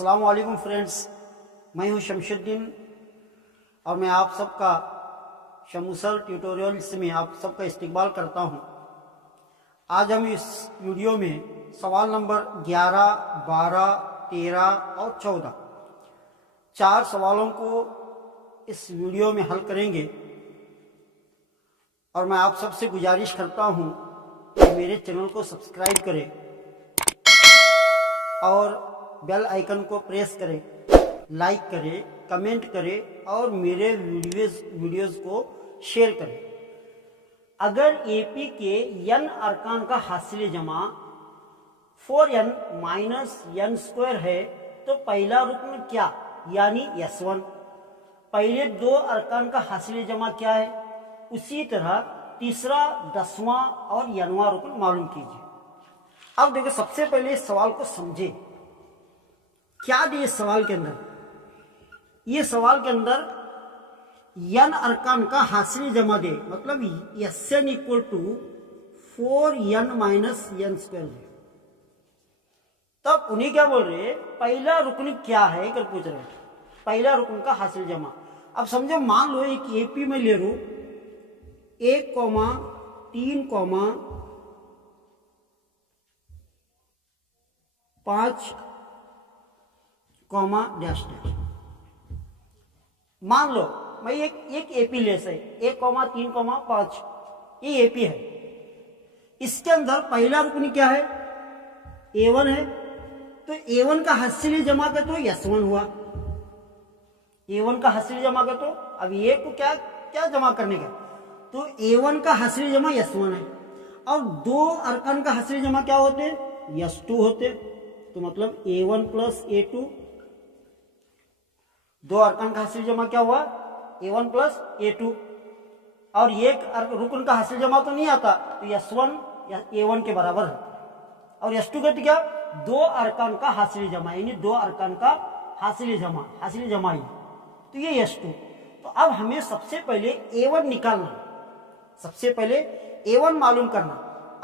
अस्सलाम वालेकुम फ्रेंड्स, मैं हूं शमशुद्दीन और मैं आप सबका शमूसल ट्यूटोरियल्स में आप सबका इस्तकबाल करता हूं। आज हम इस वीडियो में सवाल नंबर 11, 12, 13 और 14 चार सवालों को इस वीडियो में हल करेंगे और मैं आप सबसे गुजारिश करता हूं कि मेरे चैनल को सब्सक्राइब करें और बेल आइकन को प्रेस करें, लाइक करें, कमेंट करें और मेरे वीडियोस को शेयर करें। अगर एपी के n अरकान का हासिल जमा 4n माइनस n स्क्वायर है तो पहला रुकन क्या यानी S1। पहले दो अरकान का हासिल जमा क्या है, उसी तरह तीसरा, 10वां और nवां रुकन मालूम कीजिए। अब देखो, सबसे पहले इस सवाल को समझे। क्या दिए इस सवाल के अंदर? ये सवाल के अंदर n अरकान का हासिल जमा दे, मतलब Sn equal to 4n minus n square है। तब उन्हें क्या बोल रहे, पहला रुकन क्या है कर पूछ रहे, पहला रुकन का हासिल जमा। अब समझो, मान लो एक एपी में ले रू 1, 3, 5, डैश डैश। मान लो मैं एक एपी ले से 1, 3, 5, ये एपी है। इसके अंदर पहला रुकन क्या है, A1 है, तो A1 का हासिल जमा कर तो S1 हुआ। A1 का हासिल जमा कर तो अब ये को क्या जमा करने का, तो A1 का हासिल जमा S1 है और दो अरकान का हासिल जमा क्या होते, S2 होते। तो मतलब A1 प्लस A2, दो अरकान का हासिल जमा क्या हुआ, A1 प्लस A2। और एक रुकन का हासिल जमा तो नहीं आता, तो S1 A1 के बराबर है। और S2 कहते क्या, दो अरकान का हासिल जमा, यानी दो अरकान का हासिल जमा ही, तो ये S2। तो अब हमें सबसे पहले A1 निकालना, सबसे पहले A1 मालूम करना।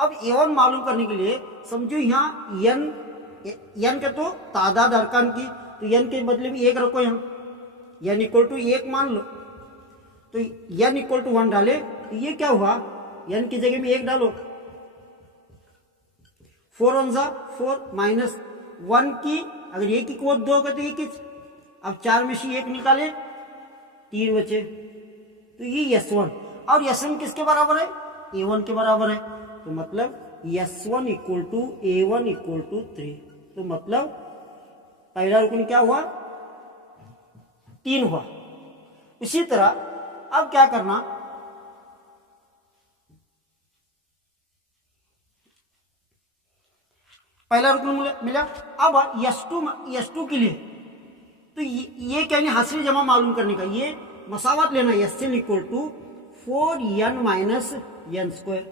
अब A1 मालूम करने के लिए समझो यहाँ n के तो तादाद अरकान की, तो n के बदले में 1 रखो, यहाँ n इक्वल टू 1 मान लो, तो n इक्वल टू 1 डाले, तो ये क्या हुआ, n की जगह में 1 डालो, 4 1 जा 4 माइनस 1 की, अगर 1 की कोट 2 होगा तो 1। अब 4 में से 1 निकाले, 3 बचे, तो ये S1। और S1 किसके बराबर है, A1 के बराबर है। तो मतलब S1 equal to A1 equal to 3। तो मतलब पहला रुकन क्या हुआ, 3 हुआ। इसी तरह अब क्या करना, पहला रुकन मिला। अब S2 के लिए तो ये क्या है, हासिल जमा मालूम करने का, ये मसावत लेना, Sn equal to 4n minus n square.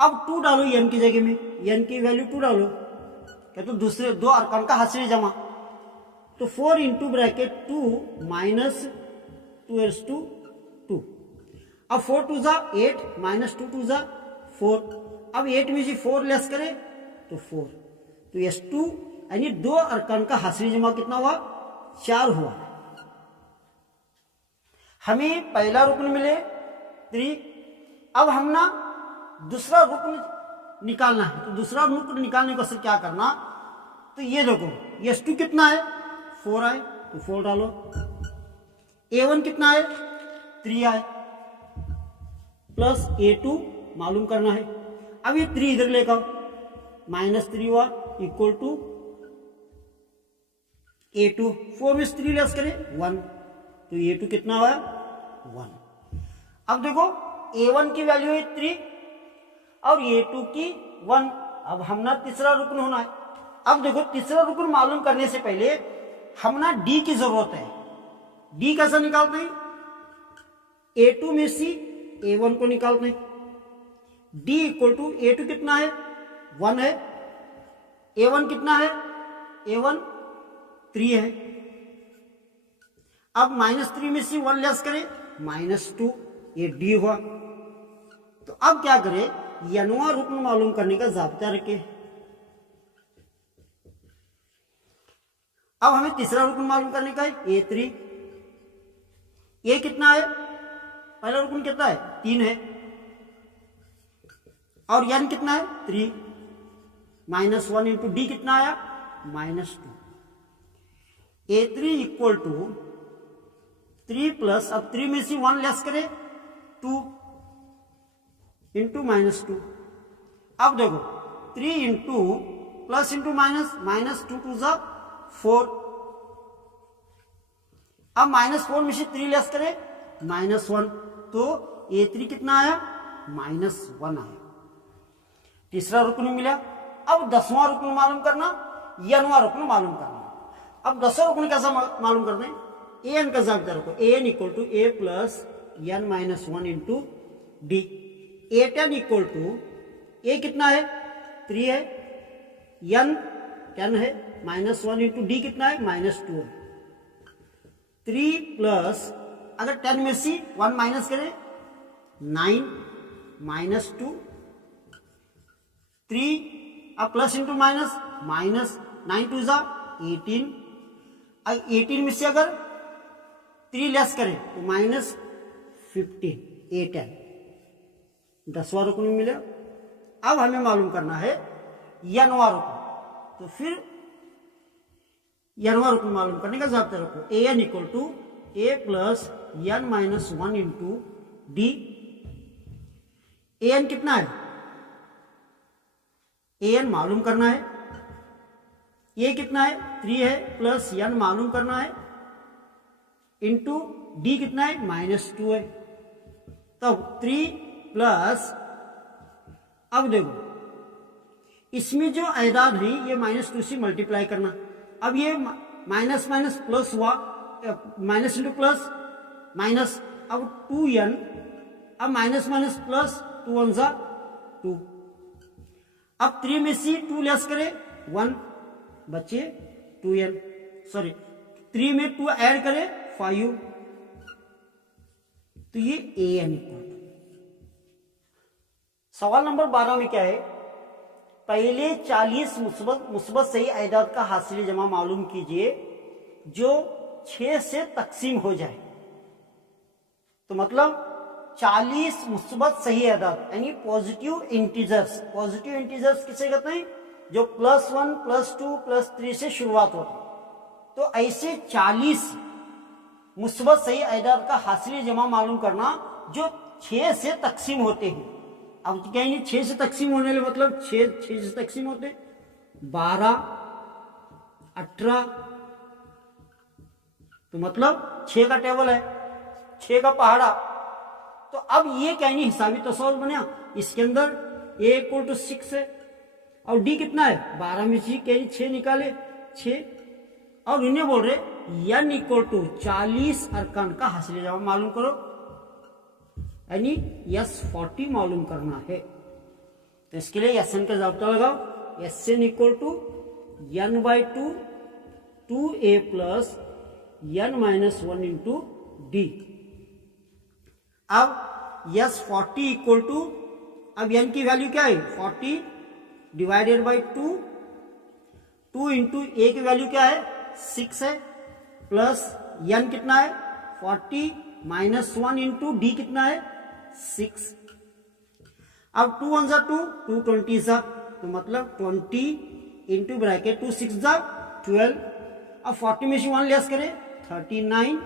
अब 2 डालो n की जगह में, n की वैल्यू 2 डालो, क्या तो दूसरे दो अरकान का हासिल जमा, तो 4 इंटू ब्रैकेट 2 माइनस 2 अब 4 2 जा 8 माइनस 2 2 जा 4। अब 8 में से 4 लेस करे तो 4, तो S2 यानी दो अरकान का हासिल जमा कितना हुआ, 4 हुआ। हमें पहला रुकन मिले 3। अब हम ना दूसरा रुकन निकालना है, तो दूसरा रुकन निकालने को क्या करना, तो ये देखो S2 कितना है, 4 आए, तो 4 डालो। A1 कितना है, 3 आए, प्लस A2 मालूम करना है। अब ये 3 इधर लेकर माइनस 3 हुआ, इक्वल टू A2। 4 में 3 लेस करें 1, तो A2 कितना हुआ, 1। अब देखो A1 की वैल्यू है 3 और A2 की 1। अब हम ना तीसरा रुकन होना है। अब देखो, तीसरा रुकन मालूम करने से पहले हम ना D की जरूरत है। D कैसा निकालते हैं, A2 में से A1 को निकालते हैं। D इक्वल टू A2 कितना है, 1 है, A1 कितना है, A1 3 है। अब -3 में से 1 लेस करें, -2, ये D हुआ। तो अब क्या करें, nवां रुकन मालूम करने का जाब्ता रखे। अब हमें तीसरा रुकन मालूम करने का है, A3। ए कितना है, पहला रुकन कितना है, 3 है, और n कितना है, 3। -1 इंटू डी कितना आया, -2। A3 इक्वल टू 3 प्लस, अब 3 में से 1 लेस करे 2 इंटू -2। अब देखो 3 इंटू प्लस इंटू माइनस, -2 2 जा 4। अब -4 में से 3 लेस करे -1, तो A3 कितना आया, -1 आया। तीसरा रुकन मिला। अब 10वां रुकन मालूम करना, n वां रुकन मालूम करना। अब 10वां रुकन कैसा मालूम करना है, an का जागता रखो, an equal to a plus n minus 1 into D. A10 equal to a कितना है, 3 है, n 10 है, -1 इंटू डी कितना है, -2 है। 3 प्लस, अगर 10 में से 1 माइनस करें 9 -2, 3 अब प्लस इंटू माइनस, -9 2 जा 18। 18 में से अगर 3 लेस करें तो -15, A10। 10वां रुकन मिले। अब हमें मालूम करना है n वां रुकन, तो फिर n वां रुकन मालूम करने का जाब्ता रखो, an equal to a plus n minus 1 into D. an कितना है, an मालूम करना है, a कितना है, 3 है, प्लस n मालूम करना है, इंटू डी कितना है, -2 है। तब 3 प्लस, अब देखो इसमें जो आयदाद है ये -2 से मल्टीप्लाई करना। अब ये माइनस माइनस प्लस हुआ, माइनस इंटू प्लस माइनस, अब 2n, अब माइनस माइनस प्लस 2 1 जा 2। अब 3 में से 2 लेस करे 1, बचे 2n, सॉरी 3 में 2 ऐड करे 5, तो ये an इक्वल। सवाल नंबर 12 में क्या है, पहले 40 मुस्बत सही आयदाद का हासिल जमा मालूम कीजिए जो 6 से तकसीम हो जाए। तो मतलब 40 मुस्बत सही आयदाद यानी पॉजिटिव इंटीजर्स। पॉजिटिव इंटीजर्स किसे कहते हैं, जो +1 +2 +3 से शुरुआत होती है। तो ऐसे 40 मुस्बत सही आयदाद का हासिल जमा मालूम करना जो 6 से तकसीम होते हैं। अब कहेंगे 6 से तकसीम होने के मतलब 6 से तकसीम होते 12 18, तो मतलब 6 का टेबल है, 6 का पहाड़ा। तो अब ये कहनी हिसाबी तसौल बना, इसके अंदर a इक्वल टू 6 है और d कितना है 12 में से कहनी 6 निकाले 6, और इन्हें बोल रहे n इक्वल टू 40 अरकान का हासिल जवाब मालूम करो, यानी S40 मालूम करना है। तो इसके लिए Sn का जाब्ता लगाओ, Sn equal to n/2 2a plus n minus 1 into D. अब S40 इक्वल टू, अब n की वैल्यू क्या है 40 डिवाइडेड बाई 2, 2 इंटू a की वैल्यू क्या है 6 है, प्लस n कितना है 40 माइनस 1 इंटू डी कितना है 6। अब 2 1 जा 2, 2 20 जा, तो मतलब 20 इंटू ब्रैकेट 2 6 जा 12। अब 40 में से 1 लेस करें 39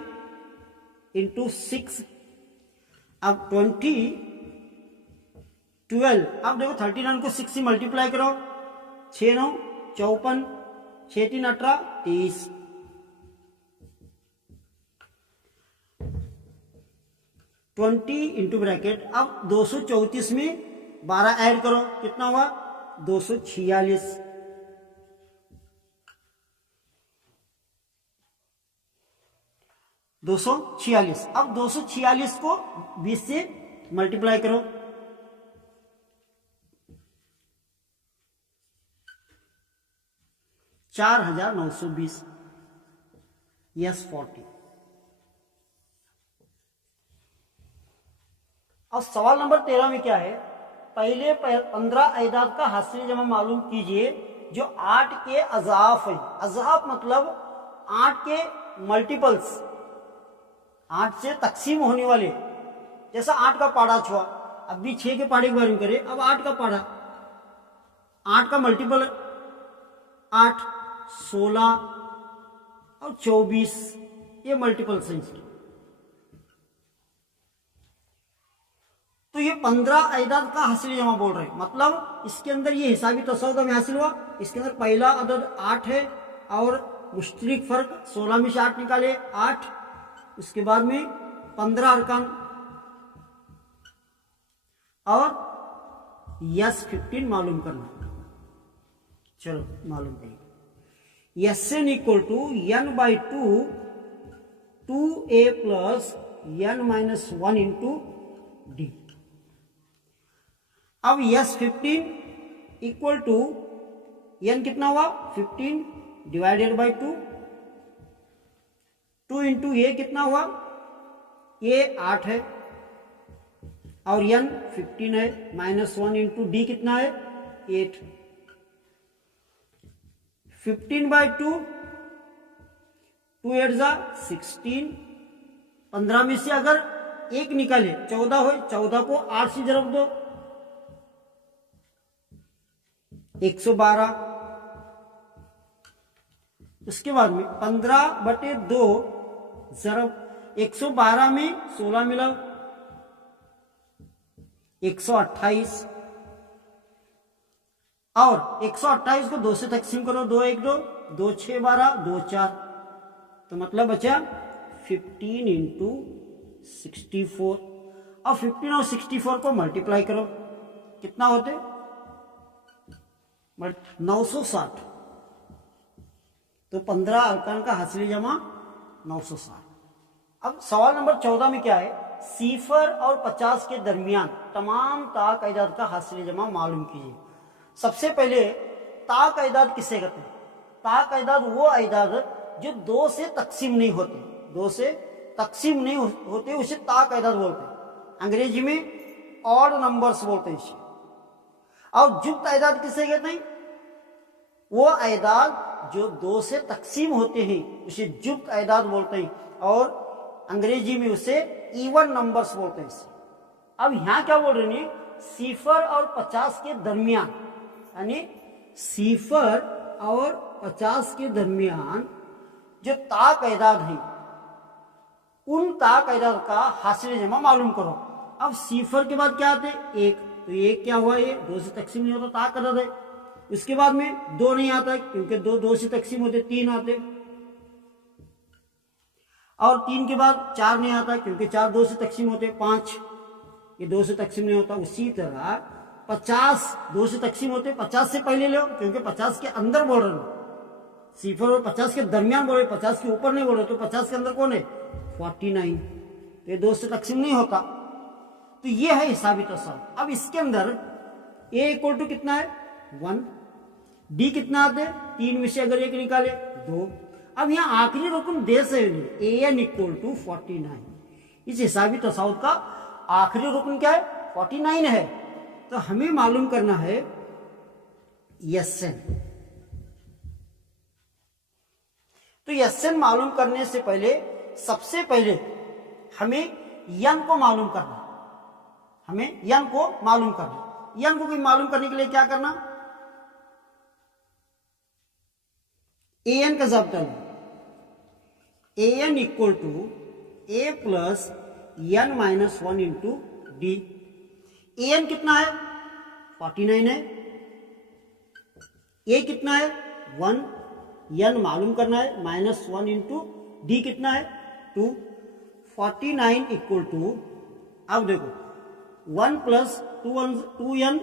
इंटू 6। अब 20 12, अब देखो 39 को 6 से मल्टीप्लाई करो, 6 9 54, 6 3 18 23। 20 इंटू ब्रैकेट, अब 234 में 12 ऐड करो, कितना हुआ 246। अब 246 को 20 से मल्टीप्लाई करो, 4920, S40। अब सवाल नंबर 13 में क्या है, पहले 15 आयदाद का हासिल जमा मालूम कीजिए जो 8 के अजाफ है। अजाफ मतलब 8 के मल्टीपल्स, 8 से तकसीम होने वाले, जैसा 8 का पाड़ा छुआ, अब भी 6 के पाड़े के बारे में करें। अब 8 का पाड़ा, 8 का मल्टीपल 8, 16 और 24, ये मल्टीपल है इसके। तो ये 15 अदद का हासिल जमा बोल रहे हैं, मतलब इसके अंदर ये हिसाबी तसव्वुद में हासिल हुआ। इसके अंदर पहला अदद 8 है और मुश्तरिक फर्क 16 में से 8 निकाले 8, उसके बाद में 15 अरकान और यस 15 मालूम करना। चलो मालूम करिए। S n equal to n by 2a plus n minus 1 into D. अब यस 15 इक्वल टू n कितना हुआ 15 डिवाइडेड बाई 2 इंटू ए कितना हुआ, ये 8 है और n 15 है, माइनस 1 इंटू डी कितना है 8। 15 बाई 2, 2 8 जा 16, 15 में से अगर एक निकाले 14 हो, 14 को 8 से जरब दो 112। उसके बाद में 15/2 जरब 112 में 16 मिला 128, और 128 को 2 से तकसीम करो, 2 1 2, 2 6 12, 2 4, तो मतलब बचा 15 इंटू 64। और 15 और 64 को मल्टीप्लाई करो, कितना होते 960। तो 15 अरकान का हासिल जमा 960। अब सवाल नंबर 14 में क्या है, 0 और 50 के दरमियान तमाम ताक अदाद का हासिल जमा मालूम कीजिए। सबसे पहले ताक अदाद किसे कहते हैं? ताक अदाद वो अदाद जो 2 से तकसीम नहीं होते, 2 से तकसीम नहीं होते उसे ताक अदाद बोलते हैं। अंग्रेजी में ऑड नंबर्स बोलते हैं इसे। और जुक्त अदाद किसे कहते हैं? वो अदाद जो 2 से तकसीम होते हैं उसे जुक्त अदाद बोलते हैं, और अंग्रेजी में उसे इवन नंबर्स बोलते हैं इसे। अब यहां क्या बोल रहे हैं, 0 और 50 के दरमियान, यानी 0 और 50 के दरमियान जो ताक अदाद हैं उन ताक अदाद का हासिल जमा मालूम करो। अब 0 के बाद क्या आते हैं 1, तो 1 क्या हुआ, ये 2 से तकसीम नहीं होता, ताक अदाद है। उसके बाद में 2 नहीं आता क्योंकि 2 से तकसीम होते, 3 आते। और 3 के बाद 4 नहीं आता क्योंकि 4 2 से तकसीम होते, 5 ये 2 से तकसीम नहीं होता। उसी तरह 50 2 से तकसीम होते, 50 से पहले लो क्योंकि 50 के अंदर बोल रहे हो, 0 और 50 के दरमियान बोल रहे, 50 के ऊपर नहीं बोल रहे, तो 50 के अंदर कौन है 49, तो ये 2 से तकसीम नहीं होता। तो ये है हिसाबी तसव्वुद। अब इसके अंदर a इक्वल टू कितना है 1, d कितना आते 3 में से अगर 1 निकाले 2। अब यहाँ आखिरी रुकन दे से an इक्वल टू 49, इस हिसाबी तसव्वुद का आखिरी रुकन क्या है 49 है। तो हमें मालूम करना है यसन। तो यसन मालूम करने से पहले सबसे पहले हमें यन को मालूम करना, हमें यन को मालूम करना। यन को मालूम करने के लिए क्या करना, an का जब्त डालना, an equal to a plus n minus 1 into D. an कितना है 49 है, a कितना है 1, n मालूम करना है माइनस 1 इंटू डी कितना है 2। 49 इक्वल टू, अब देखो 1 प्लस 2n,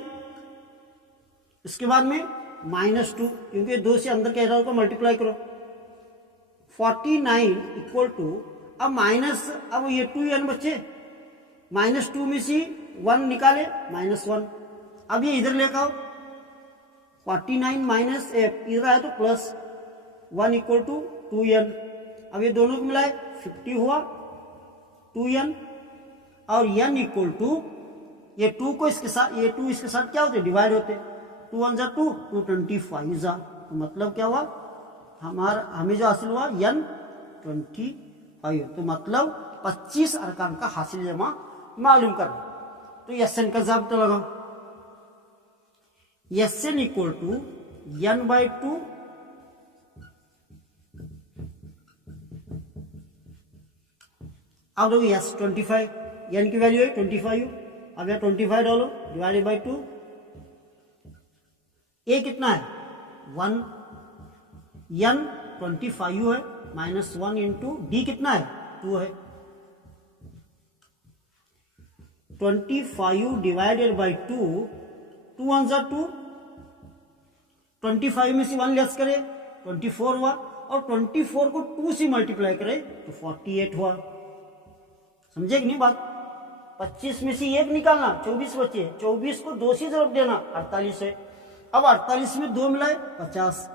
इसके बाद में माइनस 2 क्योंकि 2 से अंदर के अदाद को मल्टीप्लाई करो। 49 इक्वल टू, अब माइनस, अब ये 2n बच्चे, माइनस 2 में से 1 निकाले माइनस 1, अब ये इधर लेकर आओ 49 माइनस इधर आया तो प्लस 1 इक्वल टू 2n। अब ये दोनों को मिलाए 50 हुआ 2n, और n इक्वल टू, ये 2 को इसके साथ, ये 2 इसके साथ क्या होते डिवाइड होते, 2 1 जा 2, 2 25 जा, तो मतलब क्या हुआ हमें जो हासिल हुआ N25, तो मतलब 25 अरकान का हासिल जमा मालूम करना। तो SN का ज़ाब्ता लगाओ, SN इक्वल टू N/2 अब देखो S25, N की वैल्यू है 25, अब यहाँ 25 डालो डिवाइडेड बाई 2, A कितना है 1, N 25 है -1 इंटू D कितना है 2 है, 25 डिवाइडेड बाई 2, 2 1 जा 2, 25 में से 1 लेस करे 24 हुआ, और 24 को 2 से मल्टीप्लाई करे तो 48 हुआ। समझे कि नहीं बात? 25 में से 1 निकालना, 24 बचे, 24 को 2 से जरूर देना 48 है। अब 48 में 2 मिलाए 50,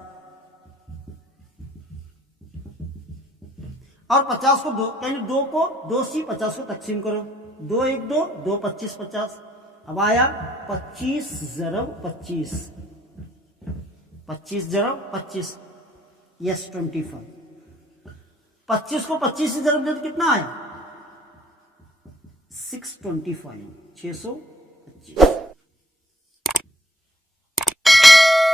और 50 को 2 यानी 2 को 2 से 50 को तकसीम करो, 2 1 2 2 25 50। अब आया 25 ज़रब 25, 25 ज़रब 25, यस 25। 25 को 25 से जरब दे तो कितना आया 625, 625।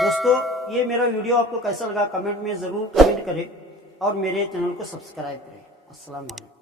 दोस्तों ये मेरा वीडियो आपको कैसा लगा कमेंट में जरूर कमेंट करें और मेरे चैनल को सब्सक्राइब करें। अस्सलाम वालेकुम।